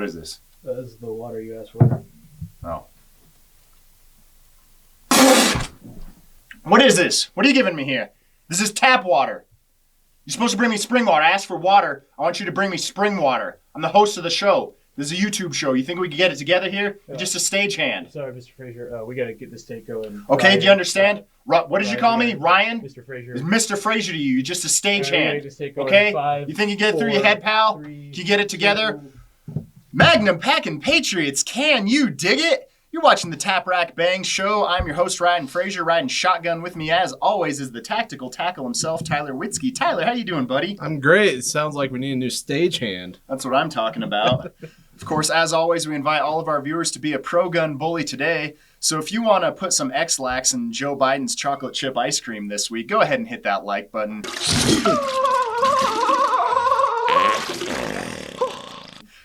What is this? That is the water you asked for. Oh. What is this? What are you giving me here? This is tap water. You're supposed to bring me spring water. I asked for water. I want you to bring me spring water. I'm the host of the show. This is a YouTube show. You think we can get it together here? You're just a stagehand. Sorry, Mr. Fraser. We got to get this take going. Okay, Ryan, do you understand? What did you call me? Ryan? Mr. Fraser. It's Mr. Fraser to you. You're just a stagehand. Okay? 5, you think you get it through your head, pal? 3, Can you get it together? Magnum packing Patriots, can you dig it? You're watching the Tap Rack Bang Show. I'm your host, Ryan Fraser, riding shotgun with me, as always, is the tactical tackle himself, Tyler Witzke. Tyler, how you doing, buddy? I'm great. It sounds like we need a new stagehand. That's what I'm talking about. Of course, as always, we invite all of our viewers to be a pro-gun bully today. So if you want to put some X-Lax in Joe Biden's chocolate chip ice cream this week, go ahead and hit that like button.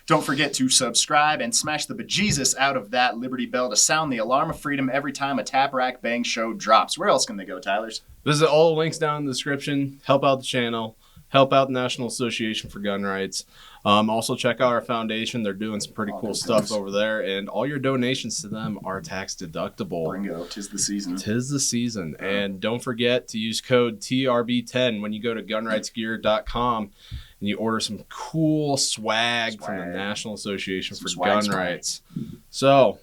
Don't forget to subscribe and smash the bejesus out of that Liberty bell to sound the alarm of freedom every time a Tap Rack Bang Show drops. Where else can they go, Tylers? Visit all the links down in the description. Help out the channel. Help out the National Association for Gun Rights. Also check out our foundation. They're doing some pretty cool stuff over there. And all your donations to them are tax deductible. Bingo. 'Tis the season. 'Tis the season. And don't forget to use code TRB10 when you go to gunrightsgear.com and you order some cool swag from the National Association for Gun Rights. So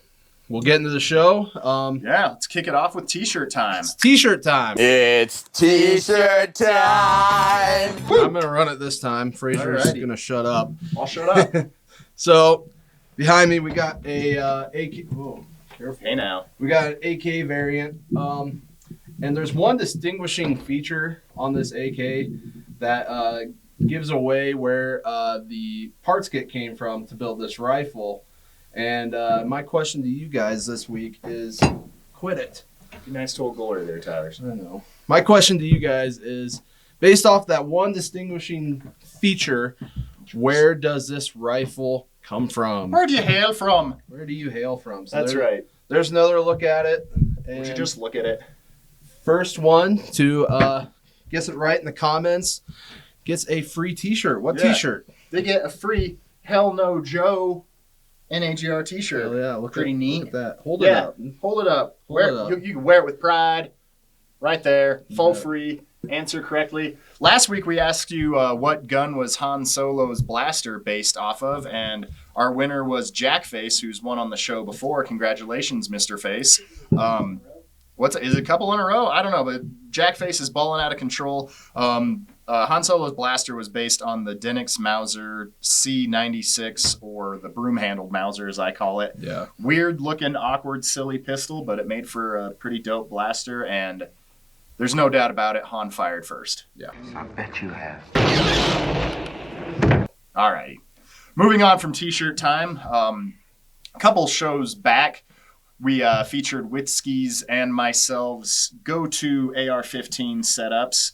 we'll get into the show. Yeah, let's kick it off with T-shirt time. It's T-shirt time. It's T-shirt time. I'm going to run it this time. Fraser's going to shut up. I'll shut up. So behind me, we got a AK. Whoa, careful. Hey now. We got an AK variant. And there's one distinguishing feature on this AK that gives away where the parts kit came from to build this rifle. And my question to you guys this week is, quit it. Be nice to old glory there, Tyler. I know. My question to you guys is, based off that one distinguishing feature, where does this rifle come from? Where do you hail from? Where do you hail from? So That's right. There's another look at it. Would you just look at it? First one to guess it right in the comments gets a free T-shirt. What T-shirt? They get a free Hell No Joe NAGR T-shirt. Oh, yeah, look pretty neat. Look at that. Hold it up. Hold it up. Hold it up. You can wear it with pride. Right there. Full free. Answer correctly. Last week we asked you what gun was Han Solo's blaster based off of, and our winner was Jackface, who's won on the show before. Congratulations, Mr. Face. Is it a couple in a row? I don't know, but Jackface is balling out of control. Han Solo's blaster was based on the Denix Mauser C96, or the broom-handled Mauser, as I call it. Yeah. Weird-looking, awkward, silly pistol, but it made for a pretty dope blaster, and there's no doubt about it, Han fired first. Yeah. I bet you have. All right. Moving on from T-shirt time, a couple shows back, we featured Witzke's and myself's go-to AR-15 setups.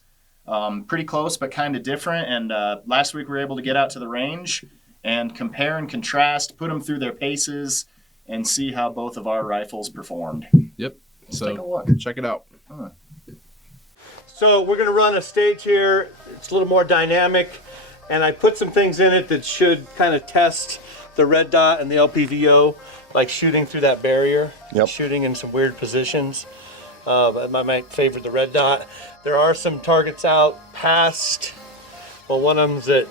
Pretty close, but kind of different. And last week we were able to get out to the range and compare and contrast, put them through their paces, and see how both of our rifles performed. Yep. Let's So take a look. check it out. So we're going to run a stage here. It's a little more dynamic, and I put some things in it that should kind of test the red dot and the LPVO, like shooting through that barrier, shooting in some weird positions. I might favor the red dot. There are some targets out past, well, one of them's at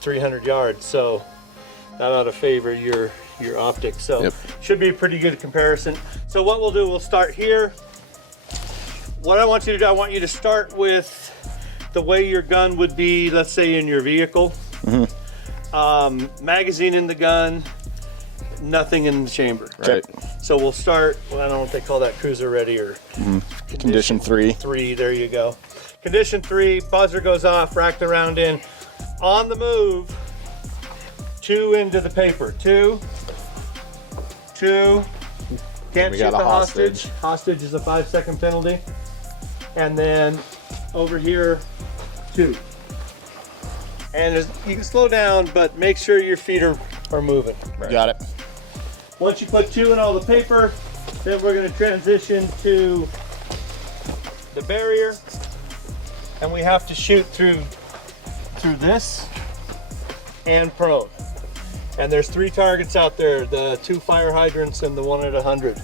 300 yards, so that ought to favor your optics. So should be a pretty good comparison. So what we'll do, we'll start here. What I want you to do, I want you to start with the way your gun would be, let's say, in your vehicle. Magazine in the gun, nothing in the chamber. Right. So we'll start, well, I don't know what they call that, cruiser ready or Condition 3. 3, there you go. Condition 3, buzzer goes off, rack the round in. On the move, 2 into the paper. 2. Can't shoot the hostage. Hostage is a 5-second penalty. And then over here, 2. And you can slow down, but make sure your feet are moving. Right. Got it. Once you put 2 in all the paper, then we're going to transition to the barrier, and we have to shoot through this and prone. And there's 3 targets out there, the 2 fire hydrants and the 1 at 100.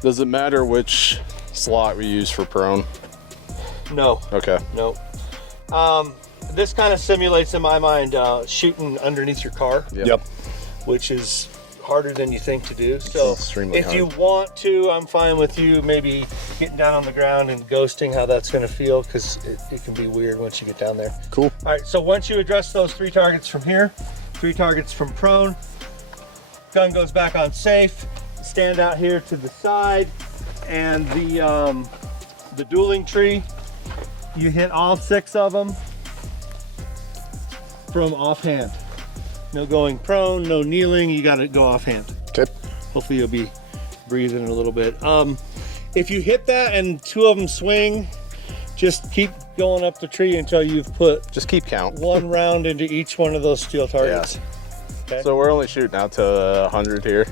Does it matter which slot we use for prone? No. Okay. No. This kind of simulates, in my mind, shooting underneath your car, Yep. which is harder than you think to do. So extremely if hard. you want to, I'm fine with you maybe getting down on the ground and ghosting how that's going to feel, because it can be weird once you get down there. Cool. All right, so once you address those 3 targets from here, 3 targets from prone, gun goes back on safe, stand out here to the side, and the dueling tree, you hit all 6 of them from offhand. No going prone, no kneeling, you gotta go offhand. Okay. Hopefully you'll be breathing a little bit. If you hit that and 2 of them swing, just keep going up the tree until you've put Just keep count. 1 round into each one of those steel targets. Okay. So we're only shooting out to 100 here.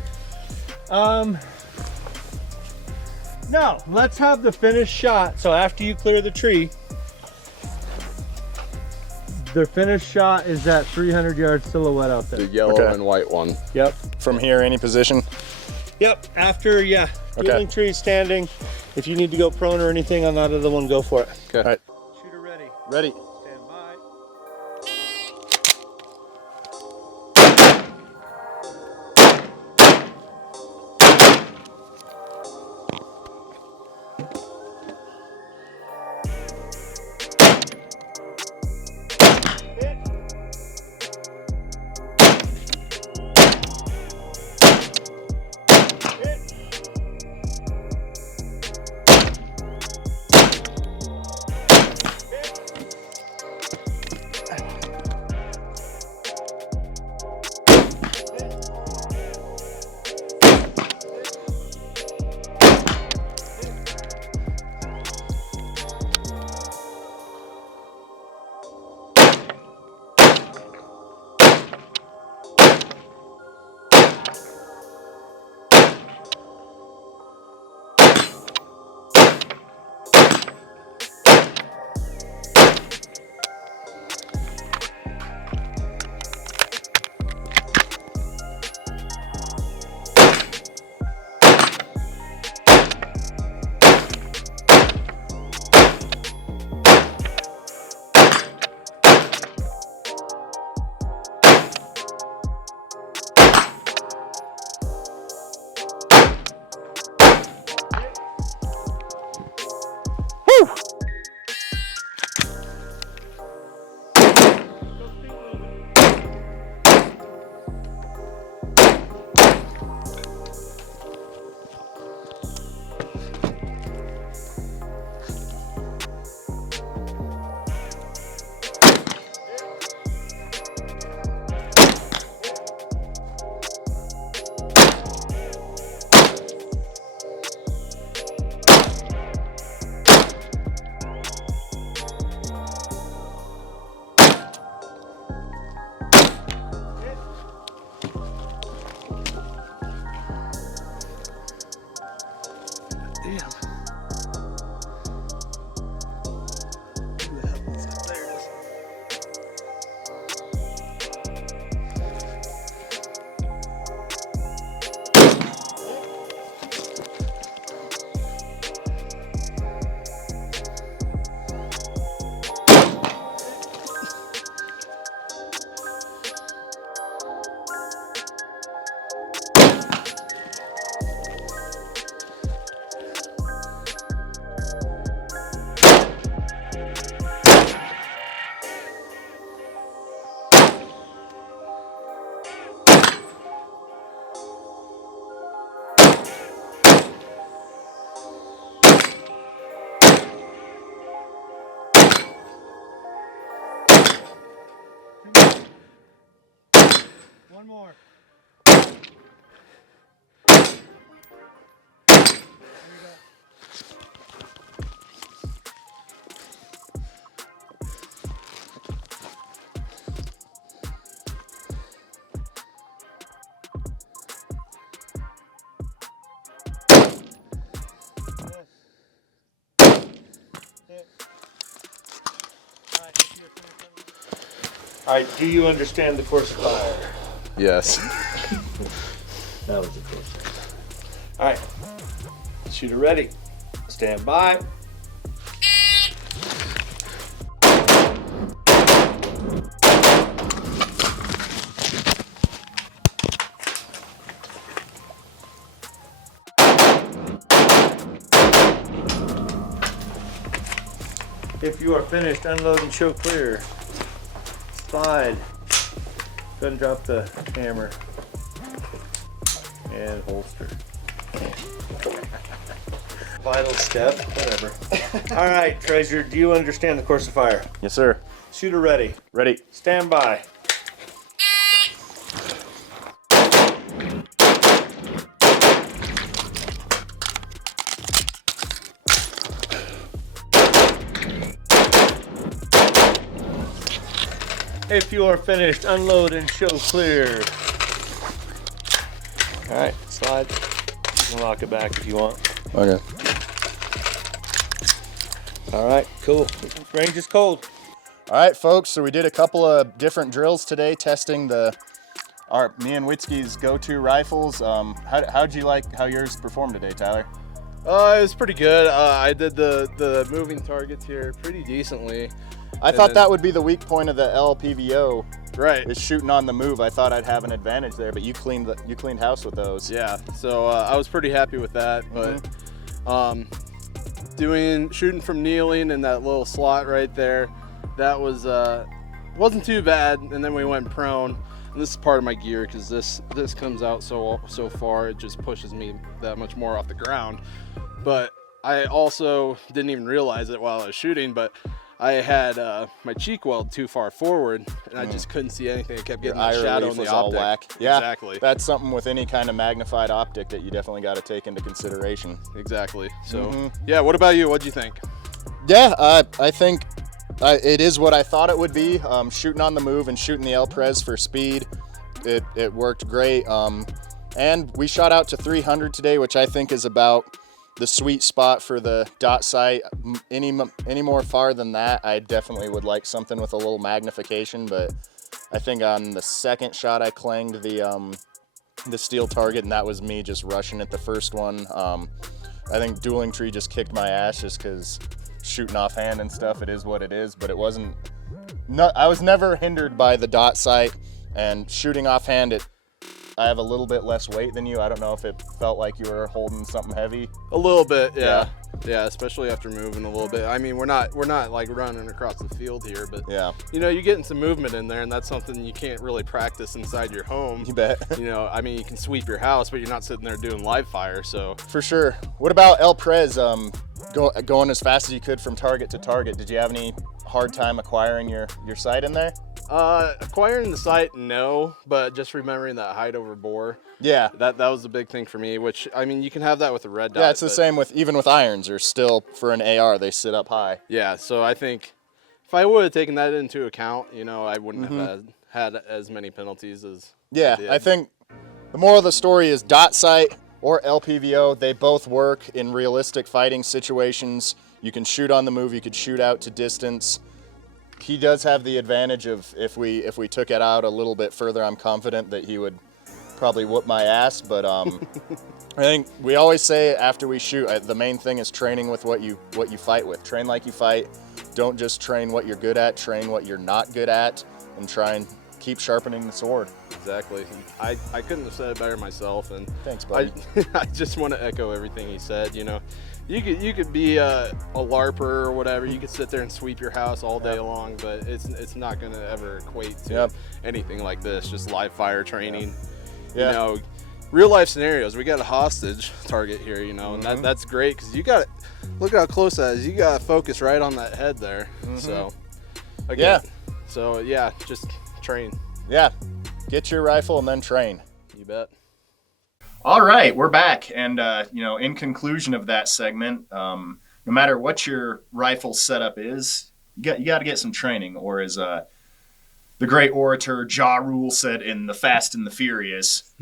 No, let's have the finished shot. So after you clear the tree, the finished shot is that 300-yard silhouette out The there. yellow Okay. and white one. Yep. From here, any position? Yep. After, yeah, Okay. dueling tree standing. If you need to go prone or anything on that other one, go for it. Okay. All right. Shooter ready. Ready. Stand by. One more. All right, do you understand the course of fire? Yes. That was a close. All right. Shooter ready. Stand by. If you are finished, unload and show clear. Slide. Go ahead and drop the hammer. And holster. Vital step, whatever. All right, Treasure, do you understand the course of fire? Yes, sir. Shooter ready. Ready. Stand by. If you are finished, unload and show clear. All right, slide. You can lock it back if you want. Okay. All right, cool. Range is cold. All right, folks. So we did a couple of different drills today, testing me and Witzke's go-to rifles. How'd you like how yours performed today, Tyler? It was pretty good. I did the moving targets here pretty decently. I thought that would be the weak point of the LPVO. Right. Is shooting on the move. I thought I'd have an advantage there, but you cleaned house with those. Yeah. So I was pretty happy with that. But shooting from kneeling in that little slot right there, that was wasn't too bad. And then we went prone. And this is part of my gear because this comes out so far, it just pushes me that much more off the ground. But I also didn't even realize it while I was shooting, but I had my cheek weld too far forward, and I just couldn't see anything. I kept getting the shadow in the optic. All whack. Yeah, exactly. That's something with any kind of magnified optic that you definitely got to take into consideration. Exactly. So, yeah. What about you? What'd you think? Yeah, I think it is what I thought it would be. Shooting on the move and shooting the L-Pres for speed, it worked great. And we shot out to 300 today, which I think is about the sweet spot for the dot sight. Any more far than that, I definitely would like something with a little magnification, but I think on the second shot I clanged the steel target, and that was me just rushing at the first one. I think dueling tree just kicked my ass just because shooting offhand and stuff, it is what it is, but it wasn't, I was never hindered by the dot sight, and shooting offhand, I have a little bit less weight than you. I don't know if it felt like you were holding something heavy. A little bit, yeah. Yeah, especially after moving a little bit. I mean, we're not like running across the field here, but yeah, you know, you're getting some movement in there, and that's something you can't really practice inside your home. You bet. You know, I mean, you can sweep your house, but you're not sitting there doing live fire, so. For sure. What about El Prez, going as fast as you could from target to target? Did you have any hard time acquiring your sight in there? Acquiring the sight, no, but just remembering that height over bore. Yeah. That was the big thing for me, which, I mean, you can have that with a red dot. Yeah, it's the same even with irons, or still for an AR, they sit up high. Yeah, so I think if I would have taken that into account, you know, I wouldn't have had as many penalties as Yeah, I think the moral of the story is dot sight or LPVO, they both work in realistic fighting situations. You can shoot on the move, you could shoot out to distance. He does have the advantage of if we took it out a little bit further, I'm confident that he would probably whoop my ass. But I think we always say after we shoot, the main thing is training with what you fight with. Train like you fight. Don't just train what you're good at. Train what you're not good at, and try and keep sharpening the sword. Exactly. I couldn't have said it better myself. And thanks, buddy. I just want to echo everything he said. You know, you could be a LARPer or whatever. You could sit there and sweep your house all day long, but it's not going to ever equate to anything like this. Just live fire training. Yeah. You know, real life scenarios. We got a hostage target here, you know, and that's great because you got look how close that is. You got to focus right on that head there. So again, so yeah, just train. Yeah, get your rifle and then train. You bet. All right, we're back, and in conclusion of that segment, no matter what your rifle setup is, you got to get some training, or as the great orator Ja Rule said in The Fast and the Furious,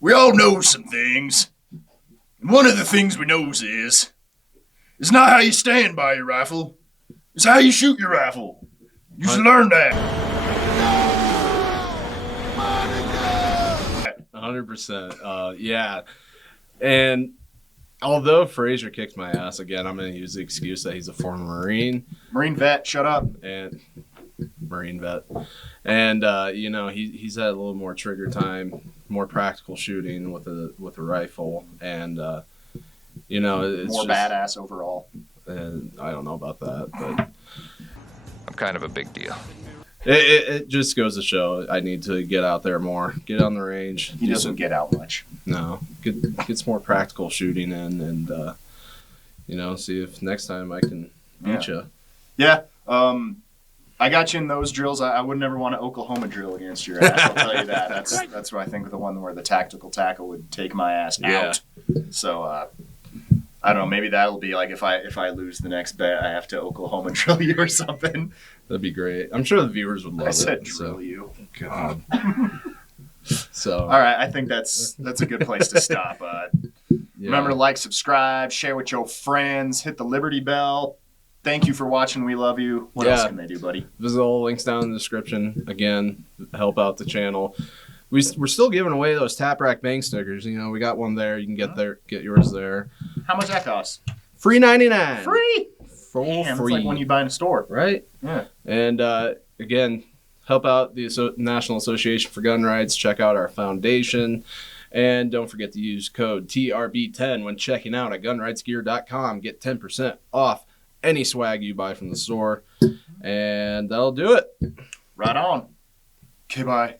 we all know some things, and one of the things we knows is not how you stand by your rifle, it's how you shoot your rifle. You should learn that. 100%. Yeah. And although Frasor kicked my ass again, I'm going to use the excuse that he's a former Marine. Marine vet, shut up. And Marine vet. And, you know, he's had a little more trigger time, more practical shooting with a rifle. And, you know, it's more just, badass overall. And I don't know about that, but I'm kind of a big deal. it just goes to show I need to get out there more, get on the range. He doesn't get out much. No, get some more practical shooting in, and you know, see if next time I can beat you. Yeah. I got you in those drills. I would never want to Oklahoma drill against your ass. I'll tell you that. That's what I think of the one where the tactical tackle would take my ass out. So I don't know. Maybe that'll be like if I lose the next bet, I have to Oklahoma drill you or something. That'd be great. I'm sure the viewers would love it. I said drill you. God. So all right, I think that's a good place to stop. Remember to like, subscribe, share with your friends, hit the Liberty bell. Thank you for watching. We love you. What else can they do, buddy? Visit all the links down in the description. Again, help out the channel. We're still giving away those Tap Rack Bang stickers. You know, we got one there. You can get yours there. How much that cost? Free 99. Free. For Damn, free. it's like when you buy in a store, right? Yeah. And again, help out the National Association for Gun Rights. Check out our foundation. And don't forget to use code TRB10 when checking out at gunrightsgear.com. Get 10% off any swag you buy from the store. And that'll do it. Right on. Okay, bye.